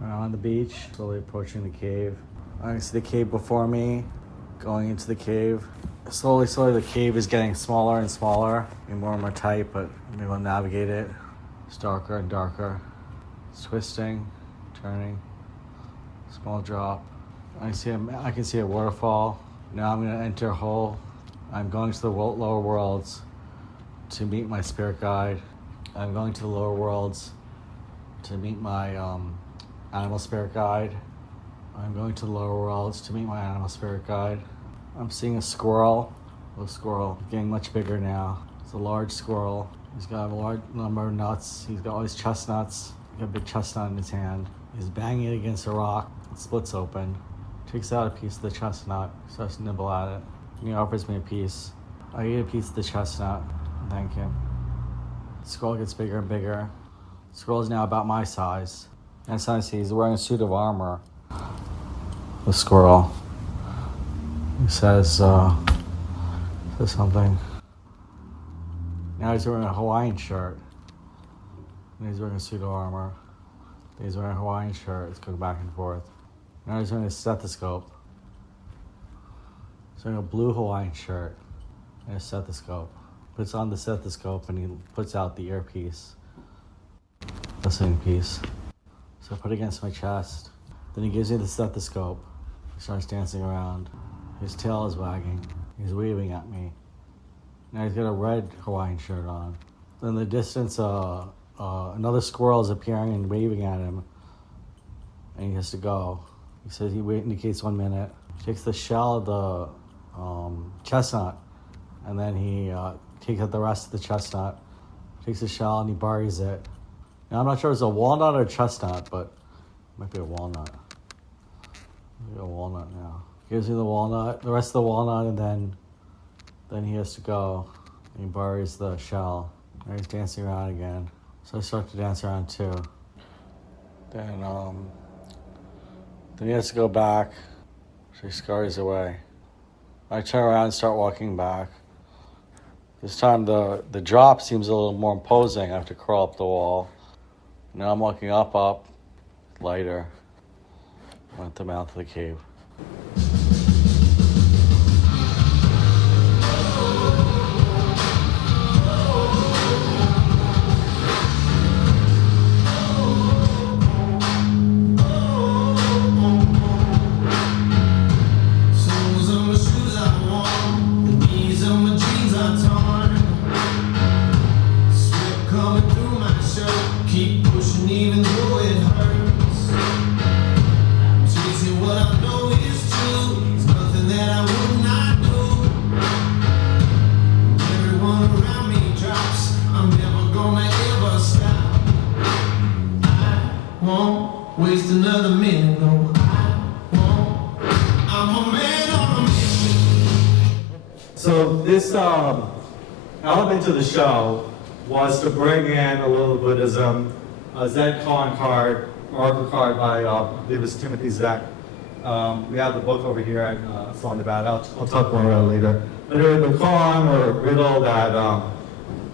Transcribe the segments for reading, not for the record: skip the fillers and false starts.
We're on the beach, slowly approaching the cave. I can see the cave before me, going into the cave. Slowly, the cave is getting smaller and smaller, and more tight, but I'm able to navigate it. It's darker and darker. It's twisting, turning, small drop. I can see a waterfall. Now I'm gonna enter a hole. I'm going to the lower worlds to meet my spirit guide. I'm going to the lower worlds to meet my animal spirit guide. I'm going to the lower worlds to meet my animal spirit guide. I'm seeing a squirrel. The squirrel getting much bigger now. It's a large squirrel. He's got a large number of nuts. He's got all these chestnuts. He's got a big chestnut in his hand. He's banging it against a rock. It splits open. Takes out a piece of the chestnut. Starts to nibble at it. And he offers me a piece. I eat a piece of the chestnut and thank him. The squirrel gets bigger and bigger. The squirrel is now about my size. And so I see he's wearing a suit of armor. The squirrel. He says something. Now he's wearing a Hawaiian shirt. And he's wearing a suit of armor. Then he's wearing a Hawaiian shirt. It's going back and forth. Now he's wearing a stethoscope. He's wearing a blue Hawaiian shirt and a stethoscope. Puts on the stethoscope and he puts out the earpiece. Listening piece. So I put it against my chest. Then he gives me the stethoscope. He starts dancing around. His tail is wagging. He's waving at me. Now he's got a red Hawaiian shirt on. In the distance, another squirrel is appearing and waving at him. And he has to go. He says he indicates 1 minute. Takes the shell of the chestnut. And then he takes out the rest of the chestnut. Takes the shell and he buries it. Now I'm not sure if it's a walnut or a chestnut, but it might be a walnut. Maybe a walnut now. Gives me the walnut, the rest of the walnut, and then he has to go. And he buries the shell. And he's dancing around again. So I start to dance around too. Then he has to go back. So he scurries away. I turn around and start walking back. This time the drop seems a little more imposing. I have to crawl up the wall. Now I'm walking up, lighter. I'm at the mouth of the cave. Waste another minute, no, I'm a man on a mission. So this element of the show was to bring in a little Buddhism, a Zen koan card, oracle card by, I believe it's Timothy Zek. We have the book over here, it's on the back. I'll talk more about it later. But the koan or riddle that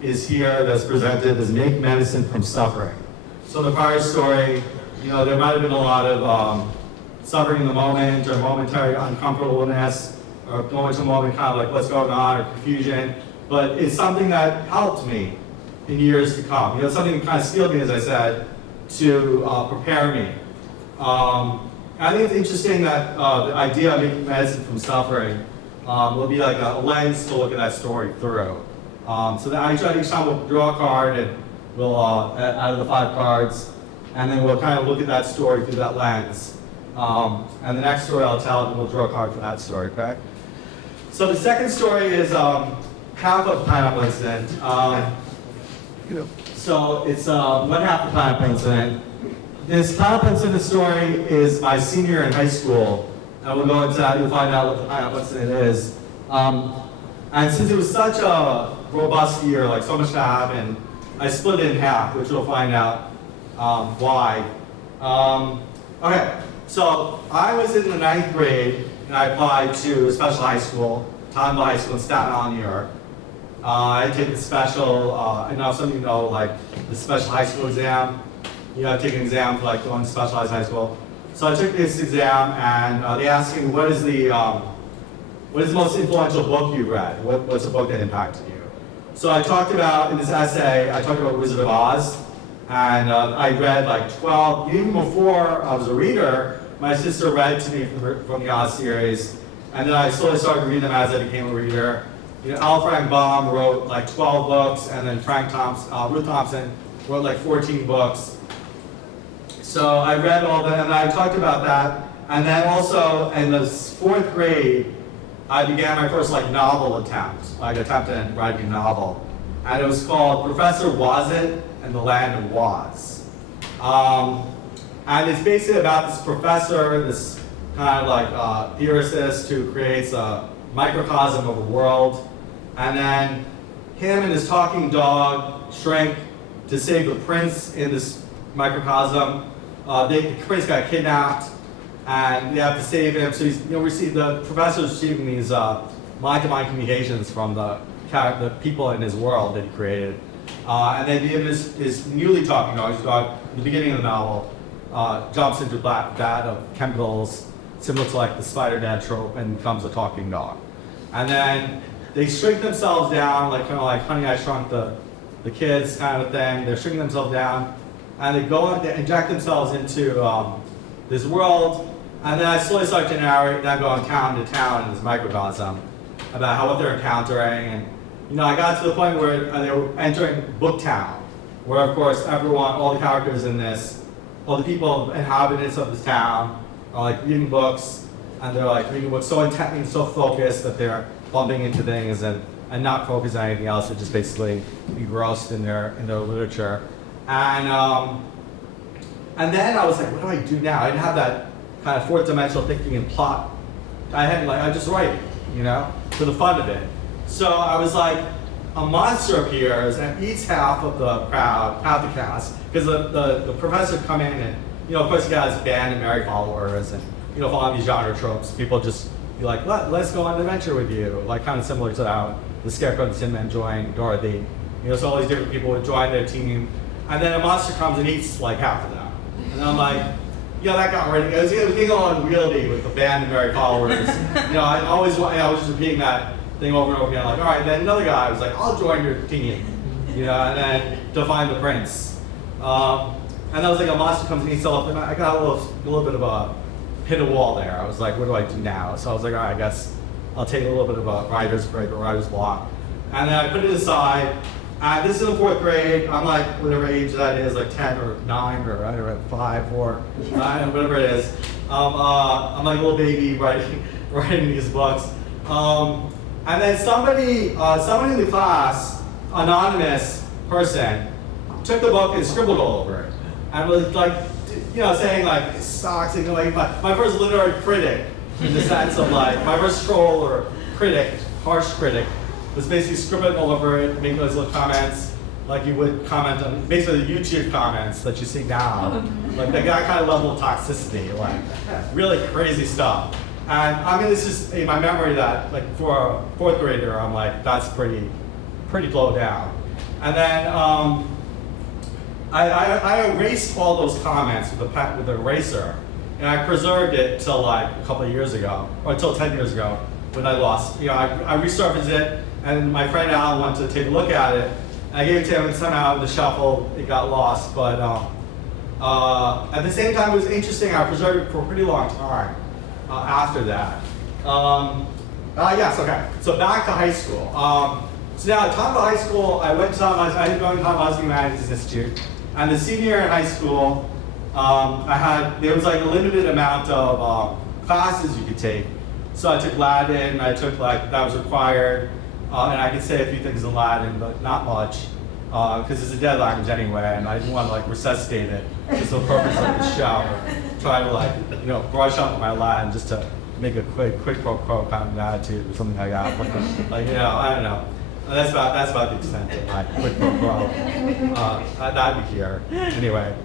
is here that's presented is make medicine from suffering. So the prior story, there might have been a lot of suffering in the moment or momentary uncomfortableness or moment to moment kind of like what's going on or confusion, but it's something that helped me in years to come. Something that kind of steeled me, as I said, to prepare me. I think it's interesting that the idea of making medicine from suffering will be like a lens to look at that story through. So that each time we'll draw a card and we'll, out of the 5 cards, and then we'll kind of look at that story through that lens. And the next story I'll tell, and we'll draw a card for that story, okay? So the second story is half of Pineapple Incident. So it's one half of Pineapple Incident. This Pineapple Incident story is my senior year in high school. And we'll go into that, you'll find out what the Pineapple Incident is. And since it was such a robust year, like so much to happen, I split it in half, which we'll find out why. Okay, so I was in the 9th grade and I applied to a special high school, Tonville High School in Staten Island, New York. I did the special, I know some of you know, like the special high school exam. take an exam for like going to specialized high school. So I took this exam, and they asked me, what is the most influential book you've read? What's a book that impacted you? So I talked about, in this essay, I talked about Wizard of Oz, and I read like 12, even before I was a reader, my sister read to me from the Oz series, and then I slowly started reading them as I became a reader. L. Frank Baum wrote like 12 books, and then Ruth Thompson wrote like 14 books. So I read all that, and I talked about that. And then also in the 4th grade, I began my first like novel attempt. I attempted at writing a novel, and it was called Professor Wozit and the Land of Woz. And it's basically about this professor, this kind of like theorist who creates a microcosm of a world, and then him and his talking dog shrink to save the prince in this microcosm. The prince got kidnapped, and they have to save him. So he's, the professor's receiving these mind-to-mind communications from the people in his world that he created. And then him, his newly talking dog, his dog, in the beginning of the novel, jumps into a vat of chemicals similar to like the Spider-Dad trope and becomes a talking dog. And then they shrink themselves down, like kind of like Honey, I Shrunk the Kids kind of thing. They're shrinking themselves down, and they inject themselves into this world. And then I slowly start to narrate, then going town to town in this microcosm about what they're encountering. And I got to the point where they were entering Booktown, where of course everyone, all the characters in this, all the people, inhabitants of this town, are like reading books, and they're like reading books so intently and so focused that they're bumping into things and not focusing on anything else, and just basically engrossed in their literature. And then I was like, what do I do now? I didn't have that kind of 4th dimensional thinking and plot. I just write, for the fun of it. So I was like, a monster appears and eats half of the crowd, half the cast, because the professor come in and, of course he got his band of merry followers and, following these genre tropes. People just be like, let's go on an adventure with you, like kind of similar to how the Scarecrow and the Tin Man joined Dorothy. So all these different people would join their team, and then a monster comes and eats like half of them. And I'm like, that got ready. It was getting all unwieldy with the band of merry followers. I was just repeating that thing over and over again, like, all right, then another guy was like, I'll join your team, and then to find the prince. And that was like a monster comes and eats all of them. I got a little bit of a hit a wall there. I was like, what do I do now? So I was like, all right, I guess I'll take a little bit of a writer's break or writer's block. And then I put it aside. This is in the 4th grade. I'm like, whatever age that is, like 10 or 9 or I don't know, 5, 4, 9, whatever it is. I'm like a little baby writing these books. And then somebody in the class, anonymous person, took the book and scribbled all over it. And was like, saying like, it sucks. Like my first literary critic, in the sense of like, my first troll or critic, harsh critic, was basically scribbling all over it, making those little comments, like you would comment on basically the YouTube comments that you see now. Like that kind of level of toxicity, like really crazy stuff. And this is in my memory that, like, for a 4th grader, I'm like, that's pretty low down. And then I erased all those comments with the eraser, and I preserved it till like a couple of years ago, or until 10 years ago, when I lost. I resurfaced it, and my friend Alan went to take a look at it. And I gave it to him, and somehow in the shuffle it got lost. But at the same time, it was interesting. I preserved it for a pretty long time. After that. Yes, okay. So back to high school. So now at Tom High School, I ended up going to Tom Humanities Institute. And the senior year in high school, there was like a limited amount of classes you could take. So I took Latin, that was required. And I could say a few things in Latin, but not much. Because it's a dead language anyway, and I didn't want to like resuscitate it just for the purpose of the show. Try to brush up on my Latin just to make a quick pro quo kind of attitude or something like that. I don't know. That's about the extent of my quick pro quo. That'd be here. Anyway,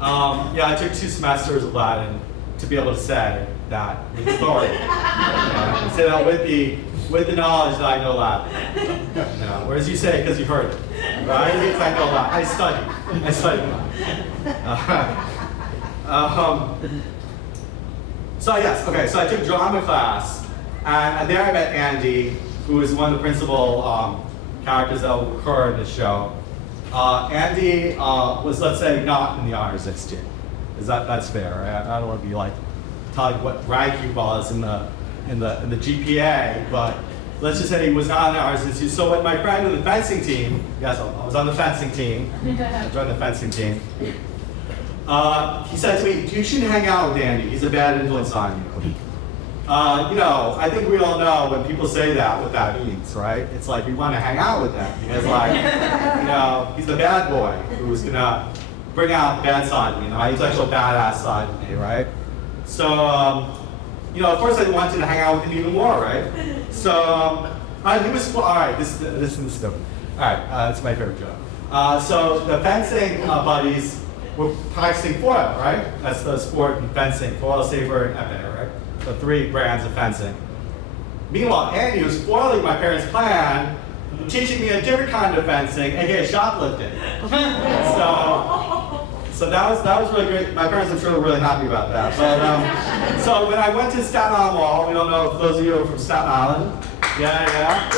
I took 2 semesters of Latin to be able to say that with authority. Say that with the knowledge that I know Latin. Whereas you say it because you've heard it. Right? I know Latin. I studied Latin. So yes, okay, so I took drama class, and there I met Andy, who is one of the principal characters that will occur in the show. Andy was, let's say, not in the honors institute. That's fair, right? I don't want to be like telling what rank he was in the GPA, but let's just say he was not in the honors institute. So when my friend in the fencing team, yes, I was on the fencing team. I joined the fencing team. He said to me, "You shouldn't hang out with Andy. He's a bad influence on you." I think we all know when people say that, what that means, right? It's like we want to hang out with him because, like, he's the bad boy who's gonna bring out the bad side of me, my intellectual badass side of me, right? So, of course, I wanted to hang out with him even more, right? So, he was all right. This is stupid. All right, that's my favorite joke. So the fencing buddies were practicing foil, right? That's the sport in fencing: foil, saber, and epee, right? The 3 brands of fencing. Meanwhile, Andy was foiling my parents' plan, teaching me a different kind of fencing, aka shoplifting. So that was really great. My parents, I'm sure, were really happy about that. But so when I went to Staten Island Mall, we don't know if those of you are from Staten Island. Yeah.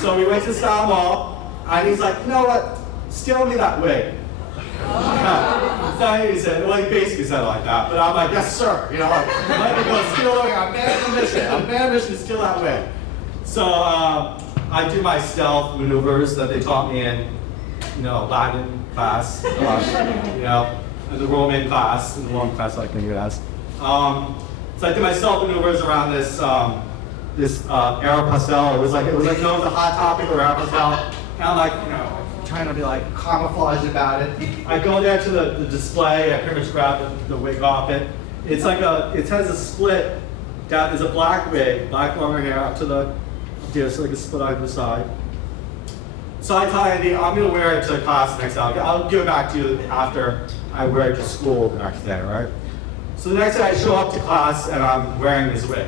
So we went to Staten Island Mall, and he's like, "You know what? Steal me that wig." So he said, well, he basically said it like that, but I'm like, "Yes, sir." Let me go steal the wig. I'm mad on mission. I'm mad on mission to steal that wig. So I do my stealth maneuvers that they taught me in, Latin class, in the Roman class, like when you ask. So I did my stealth maneuvers around this Aeropostale. It was known as a hot topic or Aeropostale, and I'm like, trying to be like camouflage about it. I go there to the display. I pretty much grab the wig off it. It has a split. There's a black wig, black longer hair up to the so like a split out the side. So I tell Andy, I'm gonna wear it to class the next day. I'll give it back to you after I wear it to school the next day, right? So the next day I show up to class and I'm wearing this wig.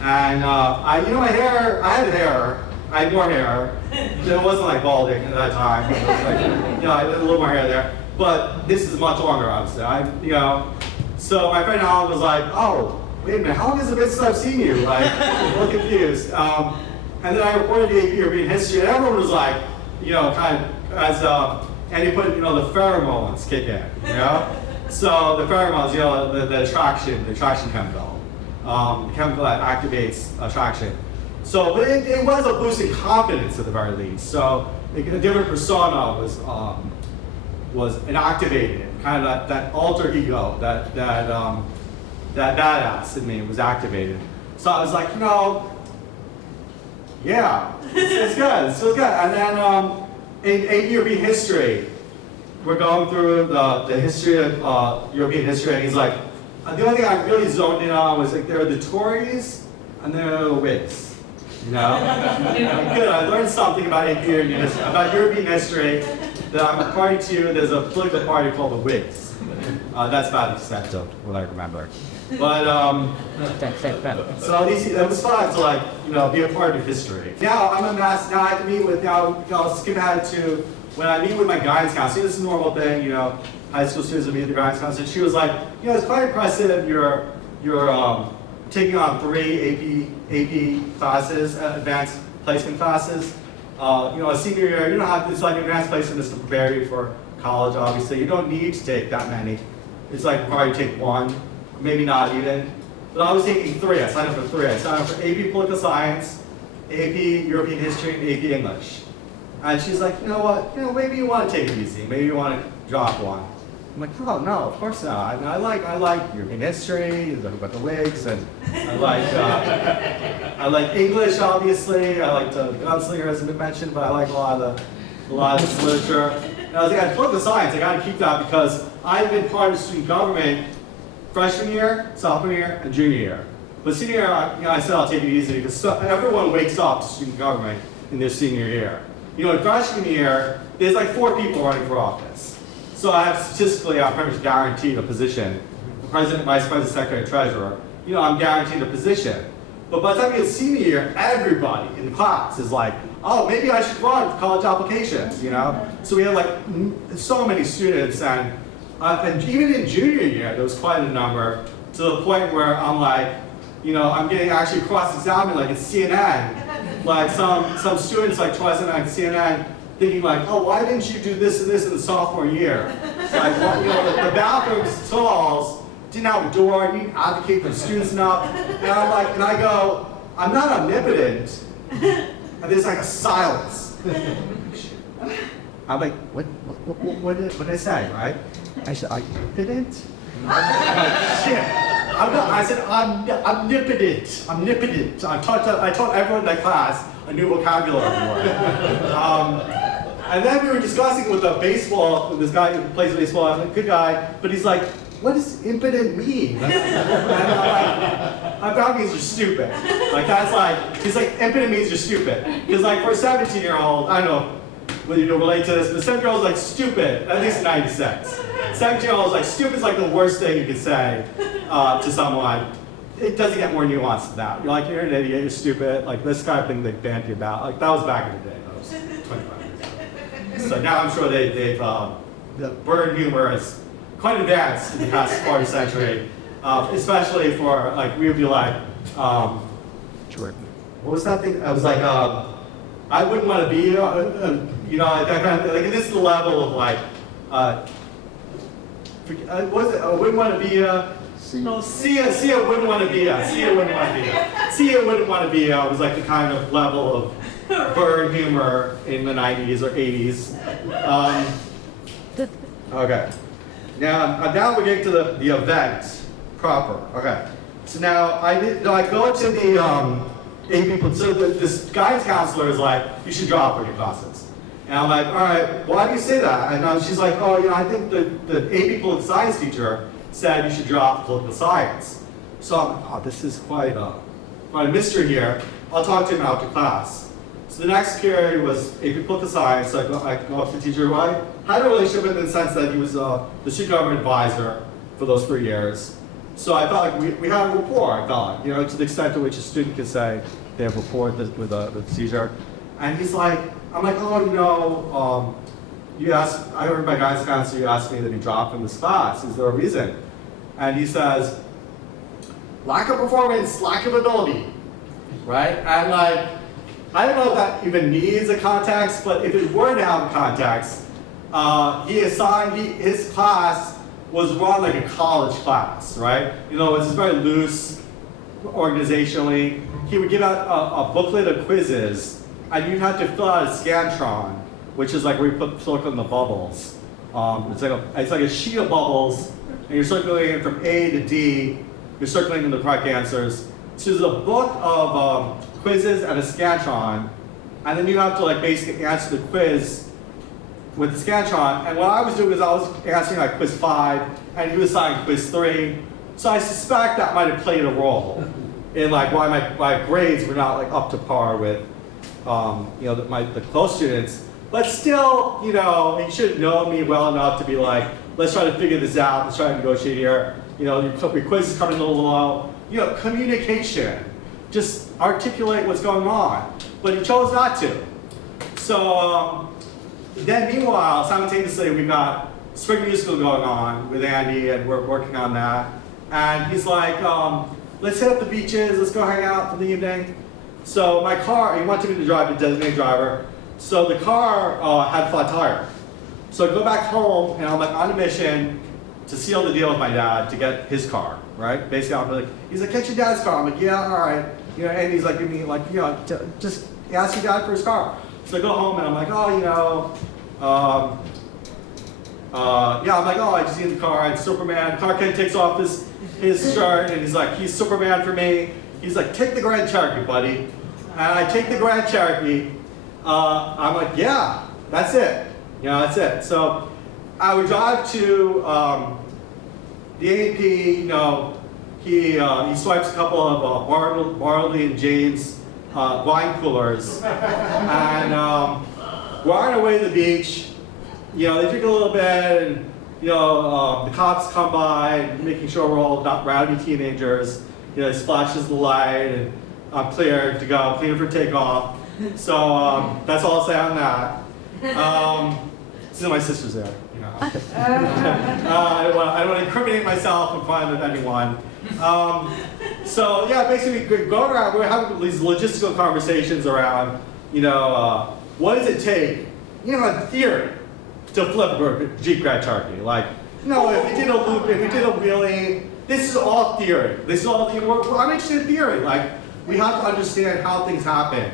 And my hair, I had hair. I had more hair. It wasn't like balding at that time. It was like, I had a little more hair there. But this is much longer, obviously. So my friend Alan was like, "Oh, wait a minute, how long has it been since I've seen you?" Like, a little confused. And then I reported to AP European history, and everyone was like, kind of, as Andy put, the pheromones kick in, So the pheromones, the attraction chemical, the chemical that activates attraction. So, but it was a boost in confidence at the very least. So a different persona was inactivated, kind of that alter ego, that badass in me was activated. So I was like, yeah, it's good, it's good. And then in AP European history, we're going through the history of European history, and he's like, the only thing I really zoned in on was like there are the Tories and there are the Whigs. Good. I learned something about European history. That I'm according to, there's a political party called the Whigs. That's about the extent of what I remember. But so it was fun to be a part of history. Now I'm a mass. Now I have to meet with I'll skip ahead to when I meet with my guidance counselor. This is a normal thing. High school students will meet with the guidance counselor. She was like, it's quite impressive. You're taking on 3 AP classes, advanced placement classes. A senior year, it's like advanced placement is to prepare you for college, obviously. You don't need to take that many. It's like probably take 1, maybe not even. But I was taking 3. I signed up for 3. I signed up for AP Political Science, AP European History, and AP English. And she's like, you know what? Maybe you want to take it easy. Maybe you want to drop 1. I'm like, oh no, of course not. I like European history, about the Whigs, and I like English, obviously. I like the Gunslinger, as been mentioned, but I like a lot of this literature. And I was like, I political science. I got to keep that because I've been part of student government freshman year, sophomore year, and junior year. But senior year, I said I'll take it easy because everyone wakes up to student government in their senior year. In freshman year, there's like 4 people running for office. So I have statistically, I'm pretty much guaranteed a position. President, Vice President, Secretary, Treasurer. I'm guaranteed a position. But by the time you get senior year, everybody in the class is like, oh, maybe I should run for college applications, So we have like so many students, and And even in junior year, there was quite a number, to the point where I'm like, I'm getting actually cross-examined like it's CNN. Like some students like twice a night at CNN thinking like, oh, why didn't you do this and this in the sophomore year? Like, well, the bathroom stalls didn't have a door, you didn't advocate for students enough. And I'm like, and I go, I'm not omnipotent. And there's like a silence. I'm like, what did I say, right? I said, omnipotent? I'm like, shit. I said, omnipotent. I taught everyone in that class a new vocabulary word. And then we were discussing with this guy who plays baseball, I'm a good guy, but he's like, what does impotent mean? And I'm like, that means you're stupid. Like, he's like, impotent means you're stupid. Because like, for a 17-year-old, I don't know whether you can relate to this, but a 17-year-old is like stupid, at least 96. 17-year-old is like, stupid is like the worst thing you could say to someone. It doesn't get more nuanced than that. You're like, you're an idiot, you're stupid, like this kind of thing they banter you about. Like, that was back in the day, that was 25 years ago. So now I'm sure they've the bird humor is quite advanced in the past quarter century, especially for, like, we would be like, Jordan. What was that thing? I was like, I wouldn't want to be, like that kind of thing. Like, this is the level of like, what is it? I wouldn't want to be Sia wouldn't want to be Sia wouldn't want to be Sia wouldn't want to be was like the kind of level of bird humor in the 90s or 80s. Okay. Now we're getting to the event proper. Okay. So now I go to the AP. So this guidance counselor is like, you should drop your classes. And I'm like, all right, why do you say that? And she's like, oh, I think the AP political science teacher said you should drop political science. So I'm like, oh, this is quite a mystery here. I'll talk to him after class. So the next period was AP political science. So I go up to the teacher who I had a relationship with in the sense that he was the student government advisor for those 3 years. So I felt like we had a rapport, I felt like, to the extent to which a student could say they have rapport with the teacher. And he's like, I'm like, oh, you asked, I heard my guidance counselor, you asked me that he dropped from this class. Is there a reason? And he says, lack of performance, lack of ability, right? And like, I don't know if that even needs a context, but if it were to have a context, his class was run like a college class, right? It was very loose organizationally. He would give out a booklet of quizzes, and you'd have to fill out a Scantron, which is like where you put silicone in the bubbles. It's like a sheet of bubbles, and you're circulating from A to D. You're circulating the correct answers. So there's a book of quizzes and a Scantron, and then you have to like basically answer the quiz with the Scantron. And what I was doing is I was answering like quiz 5, and he was assigning quiz 3. So I suspect that might have played a role in like why my grades were not like up to par with the close students. But still, he should know me well enough to be like, let's try to figure this out, let's try to negotiate here. Your quiz is coming a little low. Communication. Just articulate what's going on. But he chose not to. So then meanwhile, simultaneously, we've got spring musical going on with Andy, and we're working on that. And he's like, let's hit up the beaches, let's go hang out for the evening. So my car, he wanted me to drive, the designated driver. So the car had a flat tire. So I go back home, and I'm like on a mission to seal the deal with my dad to get his car, right? Basically, I'm like, he's like, get your dad's car. I'm like, yeah, all right. And he's like, giving me like, just ask your dad for his car. So I go home, and I'm like, I'm like, I just need the car. It's Superman. Car Ken takes off his shirt, and he's like, he's Superman for me. He's like, take the Grand Cherokee, buddy. And I take the Grand Cherokee. I'm like, yeah, that's it. That's it. So I would drive to the AP. He swipes a couple of Barley and James wine coolers, and we're on our way to the beach. They drink a little bit, and the cops come by, making sure we're all not rowdy teenagers. He splashes the light, and I'm clear to go, clear for takeoff. So that's all I'll say on that. See, my sister's there. I don't want to incriminate myself in front of anyone. So yeah, basically going around, we're having these logistical conversations around, what does it take, in theory, to flip a Jeep Grand Cherokee? Like, if we did a loop, if we did a wheelie, this is all theory. This is all, I'm interested in theory. Like, we have to understand how things happen.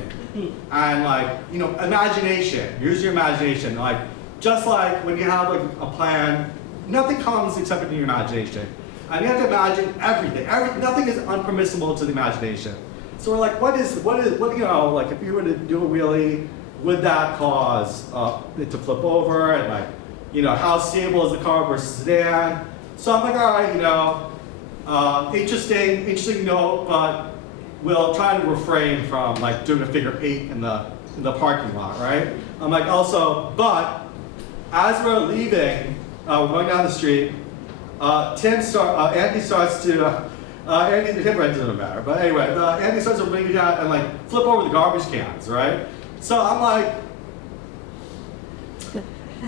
And like, imagination, use your imagination. Like, just like when you have like a plan, nothing comes except in your imagination. And you have to imagine everything. Nothing is unpermissible to the imagination. So we're like, what like if you were to do a wheelie, would that cause it to flip over? And like, how stable is the car versus sedan? So I'm like, all right, interesting note, but we'll try to refrain from like doing a figure 8 in the parking lot, right? I'm like, also, but as we're leaving, we're going down the street. Andy starts to, Andy, him right doesn't matter, but anyway, Andy starts to bring it down and like flip over the garbage cans, right? So I'm like,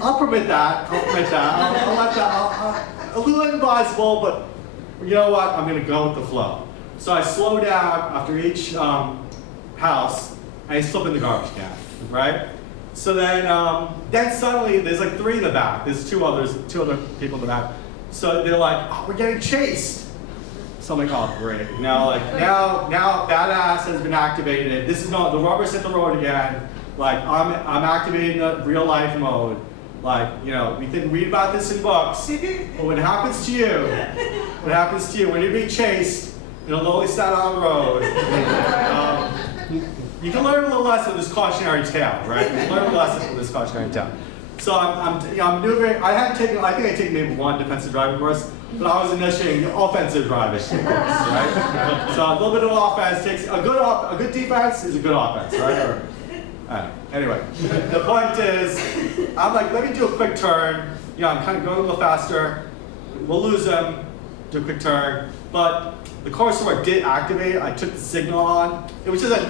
I'll permit that, I'll let that, a little inadvisable, but you know what, I'm gonna go with the flow. So I slow down after each house, and I slip in the garbage can, right? So then suddenly there's like 3 in the back. There's two other people in the back. So they're like, oh, we're getting chased. So I'm like, oh great. Now badass has been activated. This is not, the rubber's hit the road again. Like I'm activating the real life mode. Like, we can read about this in books, but when it happens to you, when you're being chased in a lonely Staten Island road, you can learn a little lesson with this cautionary tale, right? You can learn a lesson with this cautionary tale. So I'm maneuvering. I think I take maybe 1 defensive driving course, but I was initiating offensive driving course, right? So a little bit of offense takes a good defense is a good offense, right? Anyway, the point is, I'm like, let me do a quick turn. I'm kind of going a little faster. We'll lose them. Do a quick turn, but the corridor did activate. I took the signal on. It was just a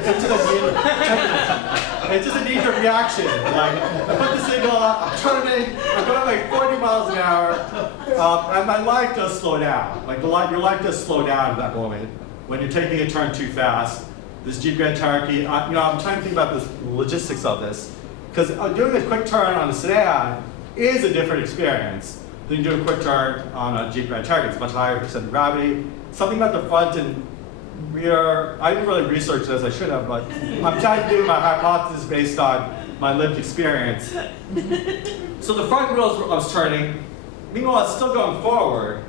knee-jerk reaction. Like, I put the signal on, I'm turning, I'm going like 40 miles an hour, and my life does slow down. Like, your life does slow down at that moment when you're taking a turn too fast. This Jeep Grand Cherokee, I'm trying to think about the logistics of this, because doing a quick turn on a sedan is a different experience than doing a quick turn on a Jeep Grand Cherokee. It's much higher percent of gravity. Something about the front and rear, I didn't really research this, I should have, but I'm trying to do my hypothesis based on my lived experience. So the front wheels I was turning, meanwhile it's still going forward.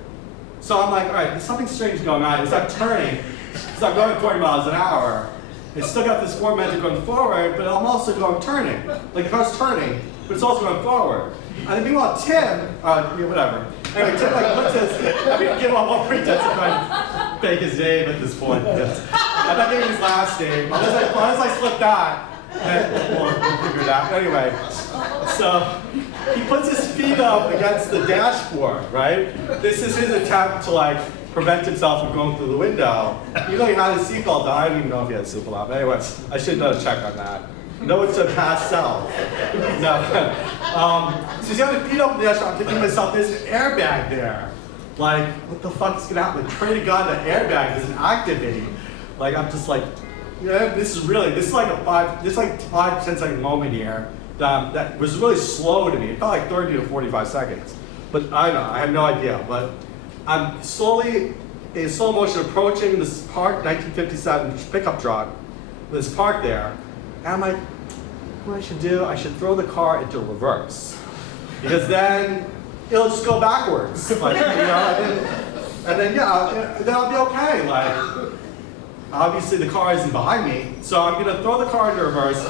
So I'm like, all right, there's something strange going on. It's not turning, it's not going 40 miles an hour. It's still got this momentum going forward, but I'm also turning. Like the car's turning, but it's also going forward. And then meanwhile, Tim, whatever. Anyway, Tim puts his, I'm gonna give him all pretense of trying to fake his name at this point. I'm not giving his last name. Unless I slip that, then we'll figure it out. Anyway, so he puts his feet up against the dashboard, right? This is his attempt to like prevent himself from going through the window. Even though he had his seatbelt on, I don't even know if he had a seatbelt on. But anyway, I should have done a check on that. No, it's a past self. No. So he's got his feet up in the dashboard. I'm thinking to myself, there's an airbag there. Like, what the fuck is gonna happen? Pray to God the airbag isn't activating. Like, I'm just like, this is like a 5-10 second moment here that was really slow to me. It felt like 30 to 45 seconds. But I don't know, I have no idea. But I'm slowly, in slow motion, approaching this parked 1957 pickup truck that's parked there. And I'm like, what I should do, I should throw the car into reverse. Because then it'll just go backwards. Like, and then I'll be okay. Like, obviously the car isn't behind me, so I'm gonna throw the car into reverse,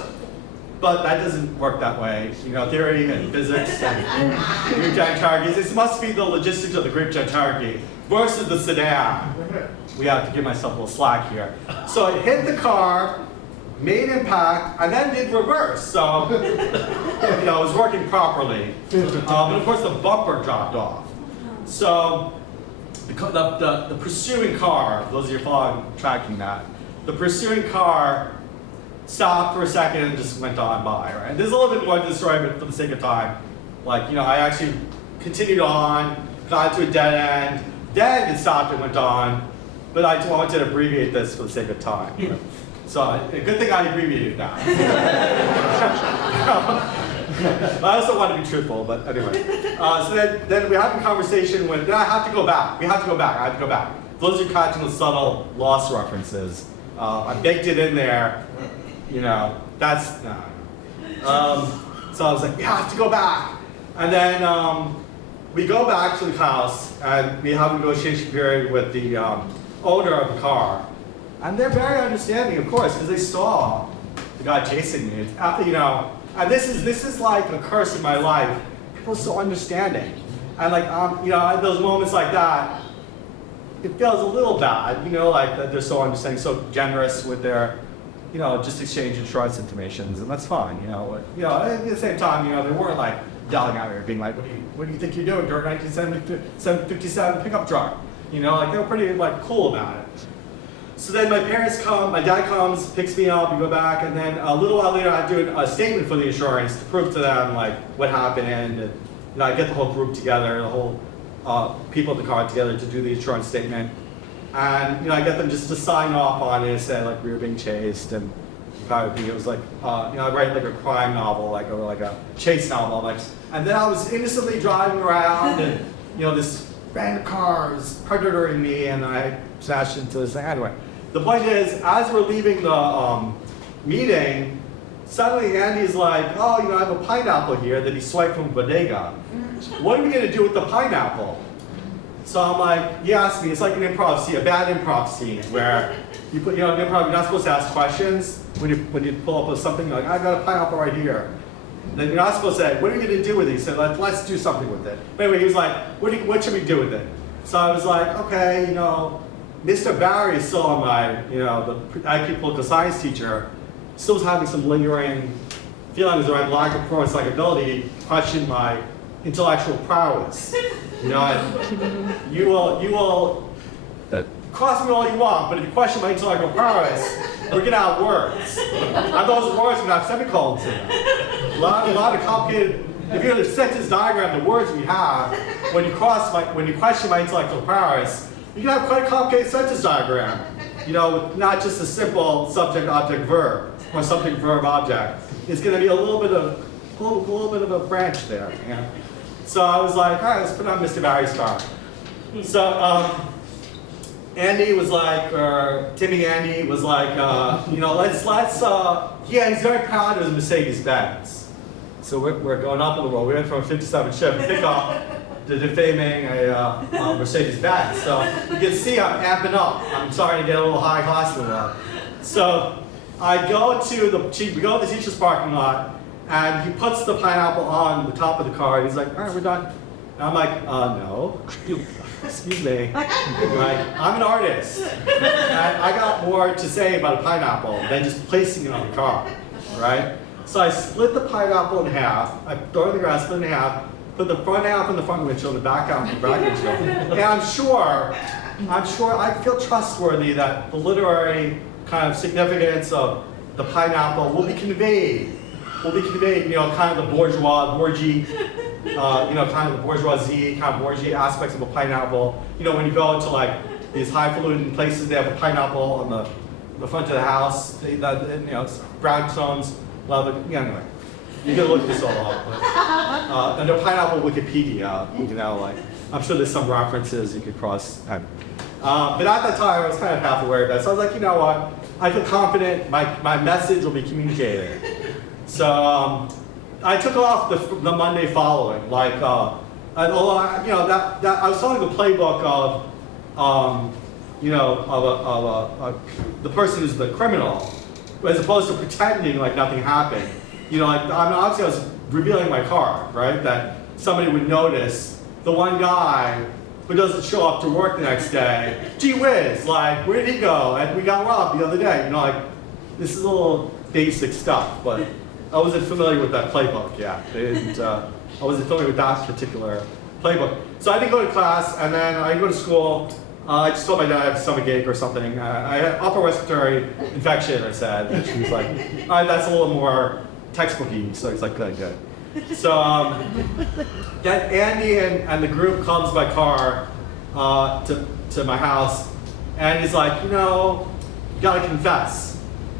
but that doesn't work that way. Theory and physics and Greek giant Cherokees. This must be the logistics of the Greek giant Cherokee versus the sedan. We have to give myself a little slack here. So I hit the car, made impact, and then did reverse. So, it was working properly. But of course the bumper dropped off. So, the pursuing car, those of you following, tracking that, the pursuing car stopped for a second and just went on by, right? And there's a little bit more to the story, but for the sake of time, like, I actually continued on, got to a dead end. Then it stopped and went on, but I wanted to abbreviate this for the sake of time. So a good thing I abbreviated now. I also want to be truthful, but anyway. So then we have a conversation with, then I have to go back. I have to go back. Those are catching the subtle loss references. I baked it in there, that's, no. So I was like, we have to go back. And then we go back to the house and we have a negotiation period with the owner of the car. And they're very understanding, of course, because they saw the guy chasing me. And this is like a curse in my life. People are so understanding. And like, at those moments like that, it feels a little bad, like that they're so understanding, so generous with their, just exchange insurance informations, and that's fine, at the same time, they weren't like yelling at me or being like, what do you think you're doing during 1957 pickup truck? Like they were pretty like cool about it. So then my parents come, my dad comes, picks me up, we go back, and then a little while later I do a statement for the insurance to prove to them like what happened, and I get the whole group together, the whole people in the car together to do the insurance statement. And I get them just to sign off on it and say like we were being chased, and it was like, I write like a crime novel, or like a chase novel, and then I was innocently driving around and this random car is predatoring me and I smashed into this thing. Anyway, the point is, as we're leaving the meeting, suddenly Andy's like, oh, I have a pineapple here that he swiped from bodega. What are we gonna do with the pineapple? So I'm like, he asked me, it's like an improv scene, a bad improv scene, where you put, in improv, you're not supposed to ask questions when you pull up with something like, I got a pineapple right here. Then you're not supposed to say, what are you gonna do with it? He said, let's do something with it. But anyway, he was like, what should we do with it? So I was like, okay, Mr. Barry is still on my, the IP political science teacher, still was having some lingering feelings around lack of performance like ability, question my intellectual prowess. You will cross me all you want, but if you question my intellectual prowess, we're gonna have words. And those words would have semicolons in them. A lot of complicated, if you have a sentence diagram, the words we have, when you question my intellectual prowess, you can have quite a complicated sentence diagram. With not just a simple subject, object, verb, or subject, verb, object. It's gonna be a little bit of a branch there. So I was like, all right, let's put on Mr. Barry's car. So Andy was like, or Timmy Andy was like, he's very proud of his Mercedes-Benz. So we're going up in the road. We went from a 57 Chevy pickup to defaming a Mercedes-Benz. So you can see I'm amping up. I'm starting to get a little high class with that. So we go to the teacher's parking lot, and he puts the pineapple on the top of the car, and he's like, all right, we're done. And I'm like, no, excuse me. I'm an artist. And I got more to say about a pineapple than just placing it on the car, right? So I split the pineapple in half, I throw it in the grass, split it in half, put the front half in the front windshield, the back half in the back windshield. And I'm sure, I feel trustworthy that the literary kind of significance of the pineapple will be conveyed, kind of the bourgeoisie, kind of the bourgeoisie, kind of bourgeois aspects of a pineapple. When you go into like these highfalutin places, they have a pineapple on the front of the house. It's brownstones, leather. Anyway, you can look this all up. And the pineapple Wikipedia, I'm sure there's some references you could cross. But at that time, I was kind of half aware of that. So I was like, you know what? I feel confident. My message will be communicated. So I took off the Monday following, I was telling the playbook of, the person who's the criminal, as opposed to pretending like nothing happened. Obviously I was revealing my card, right? That somebody would notice the one guy who doesn't show up to work the next day. Gee whiz, where did he go? And we got robbed the other day. This is a little basic stuff, but I wasn't familiar with that playbook yet. I wasn't familiar with that particular playbook. So I didn't go to class, and then I go to school. I just told my dad I had a stomachache or something. I had upper respiratory infection, I said. And she was like, all right, that's a little more textbooky. So he's like, good. So then Andy and the group comes by car to my house, and he's like, you know, you gotta confess.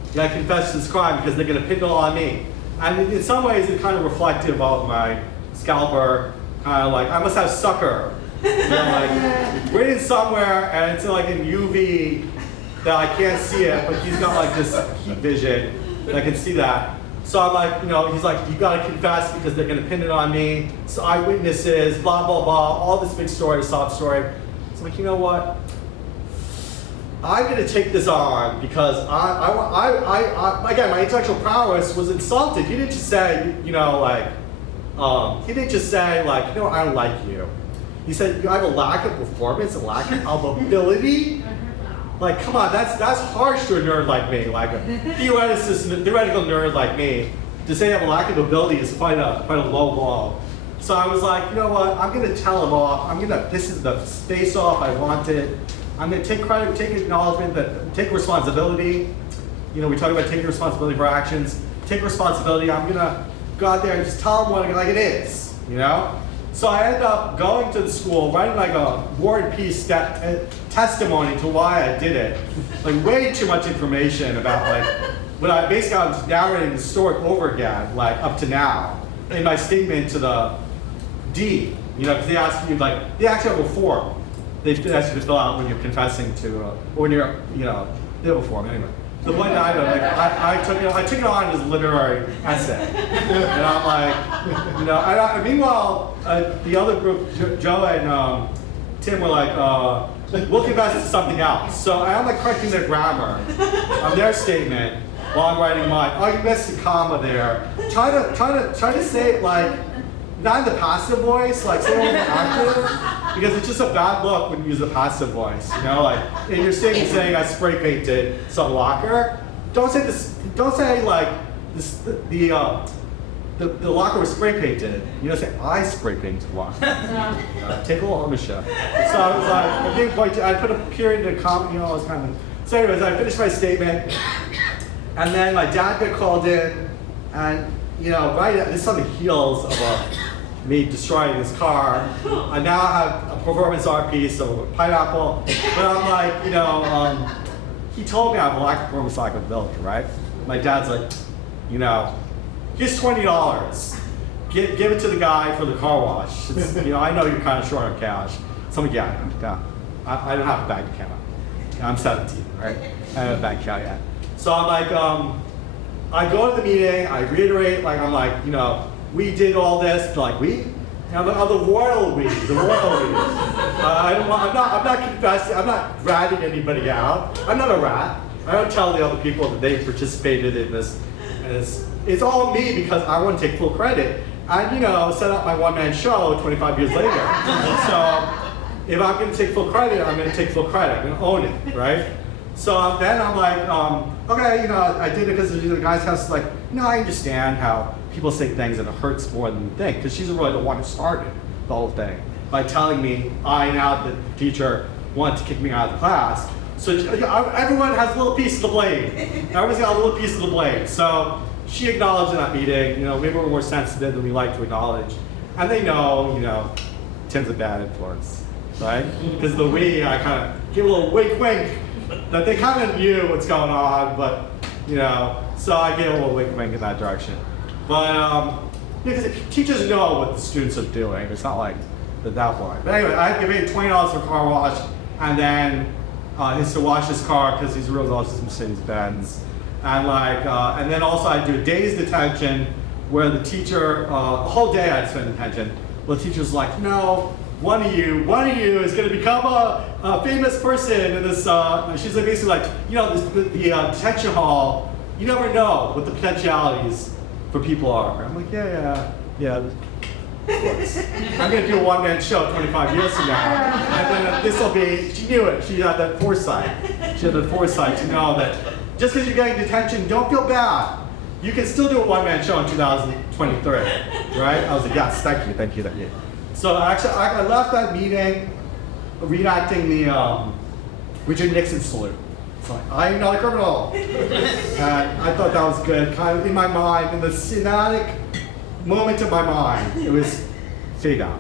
You gotta confess to this crime because they're gonna pin it all on me. And in some ways, it's kind of reflective of my scalper, kind of like, I must have sucker. You know, like, written somewhere, and it's like in UV that I can't see it, but he's got like this heat vision that I can see that. So I'm like, you know, he's like, you gotta confess because they're gonna pin it on me. So eyewitnesses, blah, blah, blah, all this big story, sob story. So I'm like, you know what? I'm gonna take this on because again, my intellectual prowess was insulted. He didn't just say, you know, like, he didn't just say like, you know, I don't like you. He said, you have a lack of performance, a lack of ability. Like, come on, that's harsh to a nerd like me, like a theoretical nerd like me. To say I have a lack of ability is quite a low blow. So I was like, you know what? I'm gonna tell him off. This is the face off I wanted. I'm gonna take credit, take acknowledgement, take responsibility. You know, we talk about taking responsibility for actions. Take responsibility. I'm gonna go out there and just tell them what like it is. You know. So I ended up going to the school, writing like a War and Peace testimony to why I did it. Like way too much information about like, when I was narrating the story over again, like up to now, in my statement to the D, you know, because they asked you like, they actually have a form. They ask you to fill out when you're confessing to, or when you're, you know, they have a form anyway. The one that I know, like, I took it on as a literary essay. And I'm like, you know, meanwhile, the other group, Joe and Tim were like, we'll confess to something else. So I'm like correcting their grammar on their statement while I'm writing mine. Oh, you missed a comma there. Try to say it like, not in the passive voice, like say it more active, because it's just a bad look when you use the passive voice. You know, like in your statement saying I spray painted some locker. Don't say this. Don't say like this. The locker was spray painted. You know, say I spray painted locker. Take a little ownership. So I was like, I didn't quite. I put a period in a comma. You know, I was kind of. So, anyways, I finished my statement, and then my dad got called in, and you know, this is on the heels of me destroying his car. I now have a performance art piece of Pineapple, but I'm like, you know, he told me I have a lack of performance ability, right? My dad's like, you know, here's $20. Give it to the guy for the car wash. You know, I know you're kind of short on cash. So I'm like, yeah, I don't have a bank account. I'm 17, right? I don't have a bank account yet. So I'm like, I go to the meeting, I reiterate, like, I'm like, you know, we did all this, like, we? And I'm like, oh, the royal we. I'm not confessing, I'm not ratting anybody out. I'm not a rat. I don't tell the other people that they participated in this. And it's all me because I want to take full credit. And, you know, set up my one-man show 25 years later. So if I'm going to take full credit, I'm going to take full credit. I'm going to own it, right? So then I'm like, okay, you know, I did it because the guy's house is like, no, I understand how people say things and it hurts more than you think, because she's really the one who started the whole thing by telling me the teacher, wanted to kick me out of the class. So everyone has a little piece of the blame. Everyone's got a little piece of the blame. So she acknowledged in that meeting, you know, maybe we're more sensitive than we like to acknowledge. And they know, you know, Tim's a bad influence, right? Because the we, I kind of give a little wink, wink, that they kind of knew what's going on, but, you know, so I gave a little wink, wink in that direction. But, because teachers know what the students are doing. It's not like that one. But anyway, I gave him $20 for car wash, and then he has to wash his car because he's real lost his Mercedes-Benz. And like, and then also I do a day's detention where the teacher, a whole day I'd spend in detention. Well, the teacher's like, no, one of you is going to become a famous person in this. She's like basically like, you know, the detention hall. You never know what the potentialities for people are. I'm like, yeah. I'm going to do a one-man show 25 years from now, and then this will be. She knew it. She had that foresight. She had the foresight to know that just because you're getting detention, don't feel bad. You can still do a one-man show in 2023, right? I was like, yes, thank you. So actually, I left that meeting reenacting the Richard Nixon salute. It's like, I am not a criminal. And I thought that was good, kind of in my mind, in the cinematic moment in my mind. It was Frida.